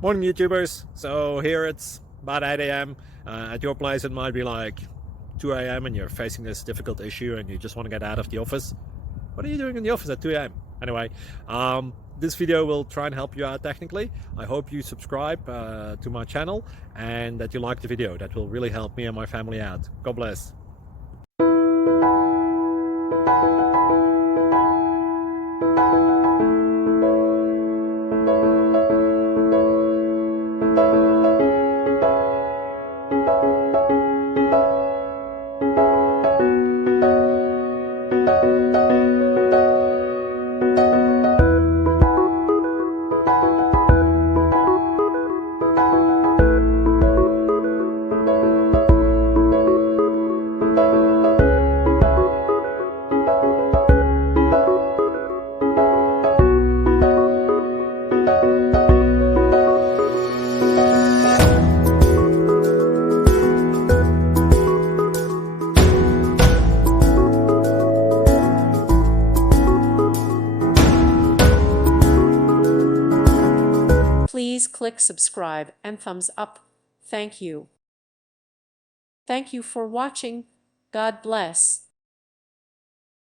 Morning YouTubers. So here it's about 8 a.m. At your place it might be like 2 a.m. and you're facing this difficult issue and you just want to get out of the office. What are you doing in the office at 2 a.m.? Anyway, this video will try and help you out technically. I hope you subscribe to my channel and that you like the video. That will really help me and my family out. God bless. Please click subscribe and thumbs up. Thank you. Thank you for watching. God bless.